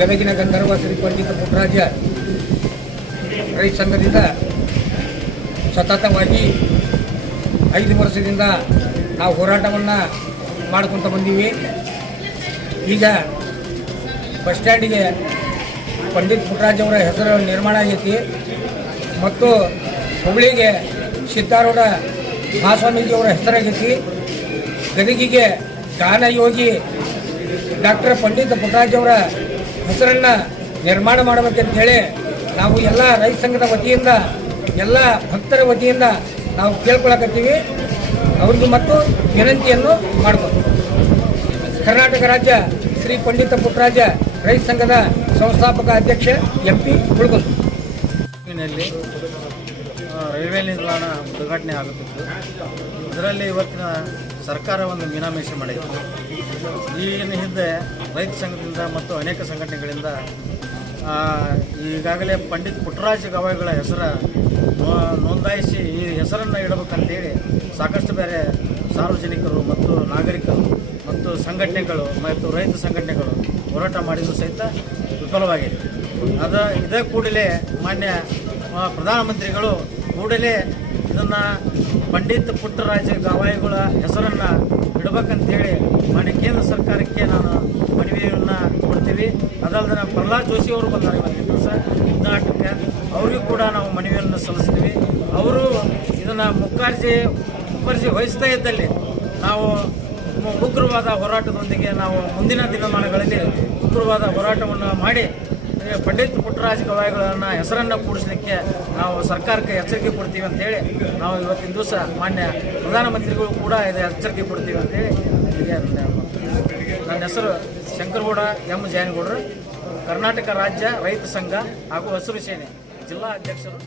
ಗದಗಿನ ಗಂಧರ್ವ ಶ್ರೀ ಪಂಡಿತ ಪುಟ್ಟರಾಜ ರೈತ ಸಂಘದಿಂದ ಸತತವಾಗಿ 5 ವರ್ಷದಿಂದ ನಾವು ಹೋರಾಟವನ್ನು ಮಾಡ್ಕೊತ ಬಂದೀವಿ. ಈಗ ಬಸ್ ಸ್ಟ್ಯಾಂಡಿಗೆ ಪಂಡಿತ್ ಪುಟ್ಟರಾಜ್ ಅವರ ಹೆಸರು ನಿರ್ಮಾಣ ಆಗೈತಿ ಮತ್ತು ಹುಬ್ಬಳ್ಳಿಗೆ ಸಿದ್ದಾರೂಢ ಮಹಾಸ್ವಾಮೀಜಿಯವರ ಹೆಸರಾಗೈತಿ. ಗದಗಿಗೆ ಗಾನಯೋಗಿ ಡಾಕ್ಟರ್ ಪಂಡಿತ್ ಪುಟ್ಟರಾಜ್ ಅವರ ಹೆಸರನ್ನು ನಿರ್ಮಾಣ ಮಾಡಬೇಕಂತೇಳಿ ನಾವು ಎಲ್ಲ ರೈತ ಸಂಘದ ವತಿಯಿಂದ ಎಲ್ಲ ಭಕ್ತರ ವತಿಯಿಂದ ನಾವು ಕೇಳ್ಕೊಳಕತ್ತೀವಿ. ಅವ್ರಿಗೆ ಮತ್ತು ವಿನಂತಿಯನ್ನು ಮಾಡ್ಬೋದು. ಕರ್ನಾಟಕ ರಾಜ್ಯ ಶ್ರೀ ಪಂಡಿತ ಪುಟ್ಟರಾಜ ರೈತ ಸಂಘದ ಸಂಸ್ಥಾಪಕ ಅಧ್ಯಕ್ಷ MP ಹುಳಗುಂದ್. ರೈಲ್ವೆ ನಿಲ್ದಾಣ ಉದ್ಘಾಟನೆ ಆಗುತ್ತಿತ್ತು. ಇದರಲ್ಲಿ ಇವತ್ತಿನ ಸರ್ಕಾರ ಒಂದು ಮೀನಾಮೇಷ ಮಾಡಿತ್ತು. ಈ ಹಿಂದೆ ರೈತ ಸಂಘದಿಂದ ಮತ್ತು ಅನೇಕ ಸಂಘಟನೆಗಳಿಂದ ಈಗಾಗಲೇ ಪಂಡಿತ್ ಪುಟ್ಟರಾಜ ಗವಾಯಿಗಳ ಹೆಸರ ನೋಂದಾಯಿಸಿ ಈ ಹೆಸರನ್ನು ಇಡಬೇಕಂತೇಳಿ ಸಾಕಷ್ಟು ಬೇರೆ ಸಾರ್ವಜನಿಕರು ಮತ್ತು ನಾಗರಿಕರು ಮತ್ತು ಸಂಘಟನೆಗಳು ಮತ್ತು ರೈತ ಸಂಘಟನೆಗಳು ಹೋರಾಟ ಮಾಡಿದ್ದು ಸಹಿತ ವಿಫಲವಾಗಿದೆ. ಇದೇ ಕೂಡಲೇ ಮಾನ್ಯ ಪ್ರಧಾನಮಂತ್ರಿಗಳು ಕೂಡಲೇ ಇದನ್ನು ಪಂಡಿತ್ ಪುಟ್ಟರಾಜ ಗವಾಯಿಗಳ ಹೆಸರನ್ನು ಇಡಬೇಕಂತೇಳಿ ಮಾನ್ಯ ಕೇಂದ್ರ ಸರ್ಕಾರಕ್ಕೆ ನಾನು ಮನವಿಯನ್ನು ಕೊಡ್ತೀವಿ. ಅದಲ್ಲದೆ ನಮ್ಮ ಪ್ರಹ್ಲಾದ್ ಜೋಶಿ ಅವರು ಬಂದ್ದಾರೆ ಇವತ್ತಿನ ದಿವಸ ಉದ್ಘಾಟನೆಗೆ, ಅವರಿಗೂ ಕೂಡ ನಾವು ಮನವಿಯನ್ನು ಸಲ್ಲಿಸ್ತೀವಿ. ಅವರು ಇದನ್ನು ಮುಖರ್ಜಿ ವಹಿಸ್ತಾ ಇದ್ದಲ್ಲಿ ನಾವು ಉಗ್ರವಾದ ಹೋರಾಟದೊಂದಿಗೆ ನಾವು ಮುಂದಿನ ದಿನಮಾನಗಳಲ್ಲಿ ಉಗ್ರವಾದ ಹೋರಾಟವನ್ನು ಮಾಡಿ ಪಂಡಿತ್ ಪುಟ್ಟರಾಜ ಗವಾಯಿಗಳನ್ನು ಹೆಸರನ್ನು ಕೂಡಿಸಲಿಕ್ಕೆ ನಾವು ಸರ್ಕಾರಕ್ಕೆ ಎಚ್ಚರಿಕೆ ಕೊಡ್ತೀವಿ ಅಂತೇಳಿ ನಾವು ಇವತ್ತಿನ ದಿವಸ ಮಾನ್ಯ ಪ್ರಧಾನಮಂತ್ರಿಗಳು ಕೂಡ ಇದು ಎಚ್ಚರಿಕೆ ಕೊಡ್ತೀವಿ ಅಂತೇಳಿ ಹೀಗೆ ನನ್ನ ಹೆಸರು ಶಂಕರಗೌಡ M. ಜಯನಗೌಡರು, ಕರ್ನಾಟಕ ರಾಜ್ಯ ರೈತ ಸಂಘ ಹಾಗೂ ಹಸಿರು ಸೇನೆ ಜಿಲ್ಲಾ ಅಧ್ಯಕ್ಷರು.